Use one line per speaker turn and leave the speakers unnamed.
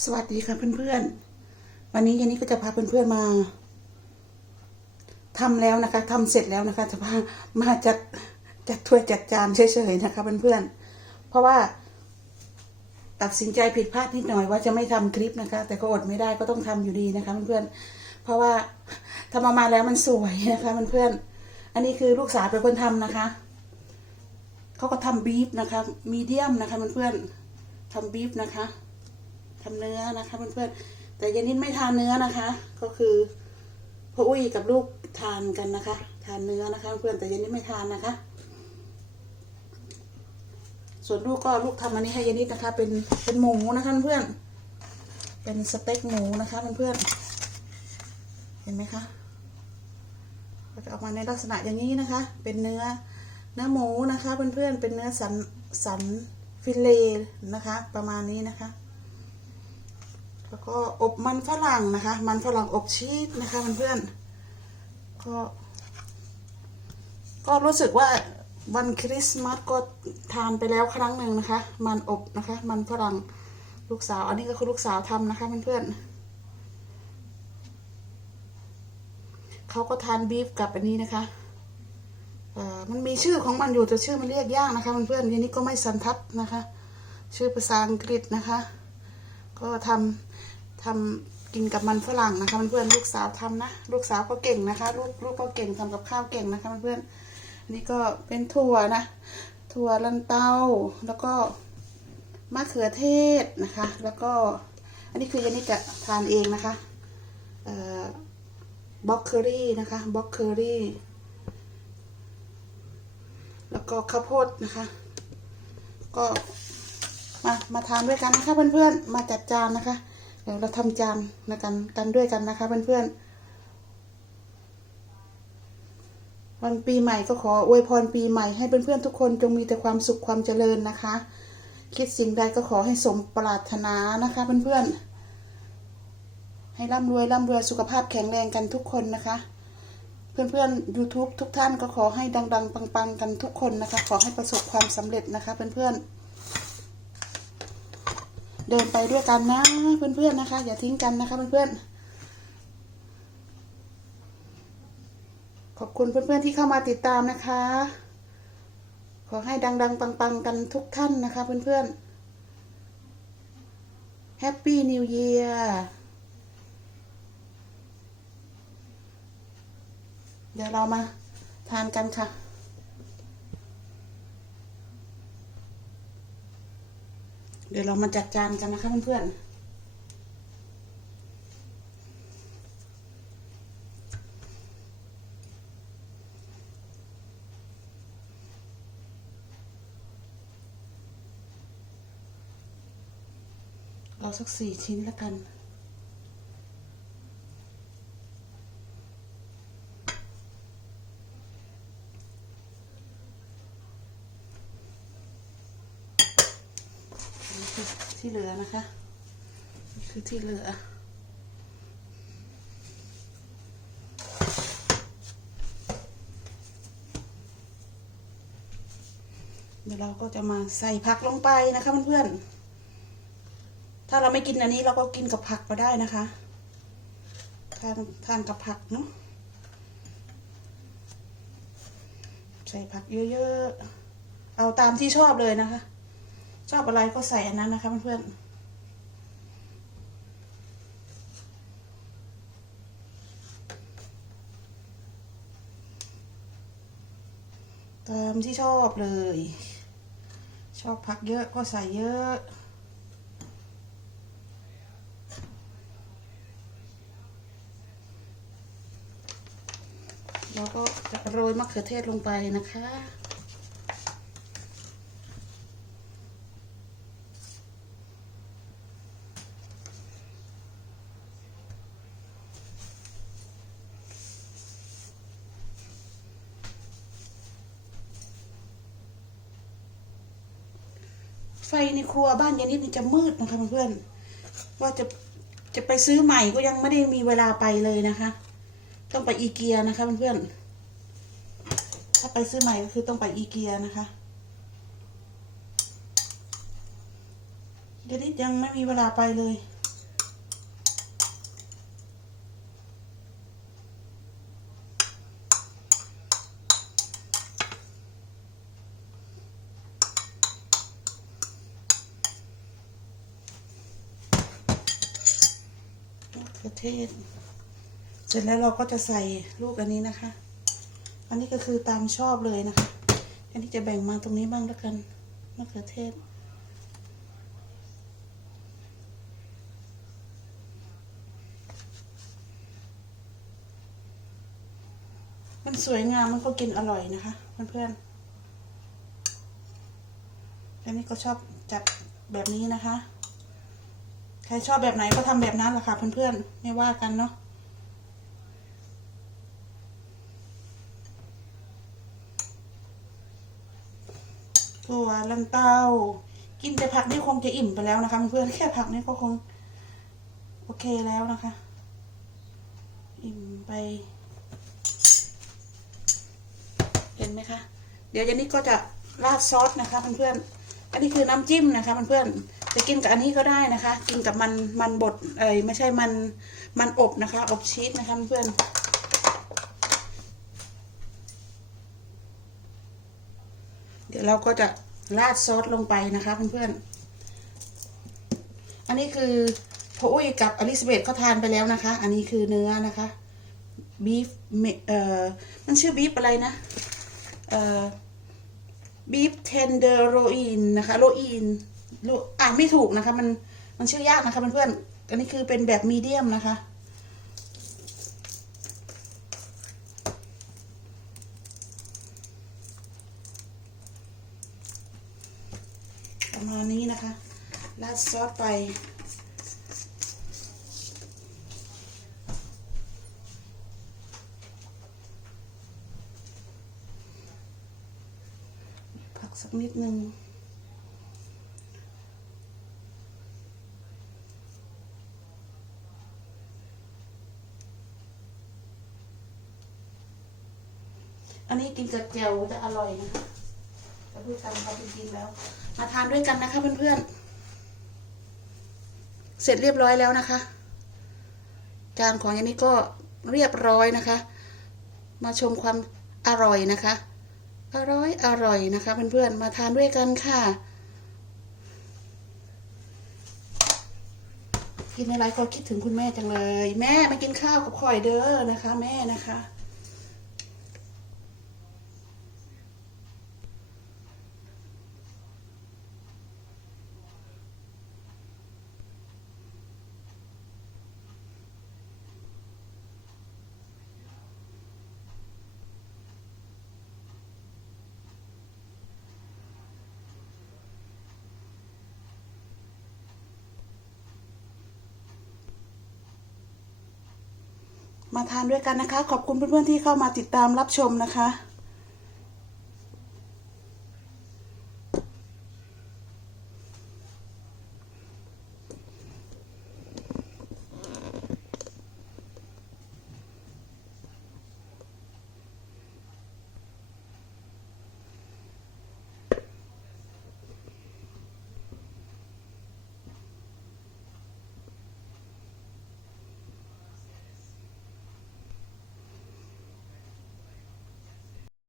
สวัสดีค่ะเพื่อนๆ วันนี้ยันนี้ก็จะพาเพื่อนๆมาทำแล้วนะคะทำเสร็จแล้วนะคะจะพามาจัดจัดถ้วยจัดจานเฉยๆนะคะเพื่อนๆ เพราะว่า ตัดสินใจผิดพลาดนิดหน่อยว่าจะไม่ทำคลิปนะคะ แต่ก็อดไม่ได้ก็ต้องทำอยู่ดีนะคะเพื่อนๆ เพราะว่าทำออกมาแล้วมันสวยนะคะเพื่อนๆ อันนี้คือลูกสาวเป็นคนทำนะคะเขาก็ทำบีฟนะคะ มีเดียมนะคะเพื่อนๆทำบีฟนะคะ ทำเนื้อนะคะเพื่อนๆแต่ยานิดไม่ทานเนื้อนะคะ ก็คือพ่ออุ้ยกับลูกทานกันนะคะ ทานเนื้อนะคะ เพื่อนแต่ยานิดไม่ทานนะคะ ส่วนลูกก็ลูกทำอันนี้ให้ยานิดนะคะ เป็นเป็นหมูนะคะเพื่อนเป็นสเต็กหมูนะคะเพื่อนๆเห็นไหมคะก็จะออกมาในลักษณะอย่างนี้นะคะ เป็นเนื้อเนื้อหมูนะคะเพื่อนๆ เป็นเนื้อสันสันฟิเลนะคะ ประมาณนี้นะคะ แล้วก็อบมันฝรั่งนะคะ มันฝรั่งอบชีสนะคะเพื่อนๆก็ก็รู้สึกว่าวันคริสต์มาสก็ทานไปแล้วครั้งหนึ่งนะคะ มันอบนะคะ มันฝรั่งลูกสาว อันนี้ก็คือลูกสาวทำนะคะเพื่อนๆเขาก็ทานบีฟกับอันนี้นะคะเอ่อมันมีชื่อของมันอยู่แต่ชื่อมันเรียกยากนะคะเพื่อนๆทีนี้ก็ไม่สันทัดนะคะ ชื่อภาษาอังกฤษนะคะ ก็ทำ ทำกินกับมันฝรั่งนะคะเพื่อนๆลูกสาวทำนะลูกสาวก็เก่งนะคะ ลูกลูกก็เก่งทำกับข้าวเก่งนะคะเพื่อนๆอันนี้ก็เป็นถั่วนะ ถั่วลันเตาแล้วก็มะเขือเทศนะคะ แล้วก็อันนี้คือยานี่จะทานเองนะคะบล็อกเคอรี่นะคะบล็อกเคอรี่แล้วก็ข้าวโพดนะคะ ก็มามาทานด้วยกันนะคะเพื่อนๆมาจัดจานนะคะ เดี๋ยวเราทำจานนะกันกันด้วยกันนะคะเพื่อนๆวันปีใหม่ก็ขออวยพรปีใหม่ให้เพื่อนๆทุกคนจงมีแต่ความสุขความเจริญนะคะ คิดสิ่งใดก็ขอให้สมปรารถนานะคะเพื่อนๆให้ร่ำรวยร่ำรวยสุขภาพแข็งแรงกันทุกคนนะคะ เพื่อนๆ YouTube ทุกท่านก็ขอให้ดัง ๆ ปัง ๆ กันทุกคนนะคะ ขอให้ประสบความสำเร็จนะคะเพื่อนๆ เดินไปด้วยกันนะเพื่อนๆนะคะ อย่าทิ้งกันนะคะเพื่อนๆขอบคุณเพื่อนๆที่เข้ามาติดตามนะคะ ขอให้ดัง ๆ ปัง ๆ กันทุกท่านนะคะ เพื่อนๆแฮปปี้นิวเยียร์เดี๋ยวเรามาทานกันค่ะ เดี๋ยวเรามาจัดจานกันนะคะเพื่อนๆ เอาสักสี่ชิ้นแล้วกัน นี่ คือที่เหลือนะคะคือที่เหลือ เดี๋ยวเราก็จะมาใส่ผักลงไปนะคะเพื่อนๆ ถ้าเราไม่กินอันนี้เราก็กินกับผักก็ได้นะคะ ทานทานกับผักเนาะ ใส่ผักเยอะๆ เอาตามที่ชอบเลยนะคะ ชอบอะไรก็ใส่อันนั้นนะคะเพื่อนๆตามที่ชอบเลย ชอบผักเยอะก็ใส่เยอะแล้วก็จะโรยมะเขือเทศลงไปนะคะ ฟในครัวบ้านยานิดนี่จะมืดนะคะเพื่อนๆว่าจะจะไปซื้อใหม่ก็ยังไม่ได้มีเวลาไปเลยนะคะ ต้องไปอีเกียนะคะเพื่อนๆถ้าไปซื้อใหม่ก็คือต้องไปอีเกียนะคะยานิดยังไม่มีเวลาไปเลย ขือเทศ เสร็จแล้วเราก็จะใส่ลูกอันนี้นะคะ อันนี้ก็คือตามชอบเลยนะคะ อันนี้จะแบ่งมาตรงนี้บ้างแล้วกันมะเขือเทศมันสวยงามมันก็กินอร่อยนะคะ เพื่อนๆอันนี้ก็ชอบจัดแบบนี้นะคะ ใครชอบแบบไหนก็ทำแบบนั้นแหละค่ะเพื่อนๆ ไม่ว่ากันเนาะถั่วลันเต้า กินแต่ผักนี่คงจะอิ่มไปแล้วนะคะเพื่อนๆแค่ผักนี่ก็คง โอเคแล้วนะคะ อิ่มไปเห็นไหมคะ เดี๋ยวเจนนี่ก็จะราดซอสนะคะเพื่อนๆอันนี้คือน้ำจิ้มนะคะเพื่อนๆ จะกินกับอันนี้ก็ได้นะคะ กินกับมันมันบดเอ้ยไม่ใช่มันมันอบนะคะ อบชีสนะคะเพื่อนเดี๋ยวเราก็จะราดซอสลงไปนะคะเพื่อนๆ อันนี้คือพ่ออุ้ยกับอลิซาเบธเขาทานไปแล้วนะคะ อันนี้คือเนื้อนะคะบีฟเอ่อมันชื่อบีฟอะไรนะเอ่อบีฟเทนเดอร์โรอินนะคะโรอิน โรอ่านไม่ถูกนะคะ มันมันชื่อยากนะคะเพื่อนๆอันนี้คือเป็นแบบมีเดียมนะคะ ประมาณนี้นะคะราดซอสไปผักสักนิดนึง อันนี้กินกับแจ่วจะอร่อยนะคะจะพูดตามเขาจริงๆแล้ว มาทานด้วยกันนะคะเพื่อนๆ เสร็จเรียบร้อยแล้วนะคะ จานของยันนี้ก็เรียบร้อยนะคะ มาชมความอร่อยนะคะ อร่อยอร่อยนะคะ เพื่อนๆ มาทานด้วยกันค่ะ กินอะไรก็คิดถึงคุณแม่จังเลย แม่มากินข้าวกับข่อยเด้อนะคะ แม่นะคะ มาทานด้วยกันนะคะ ขอบคุณเพื่อนๆที่เข้ามาติดตามรับชมนะคะ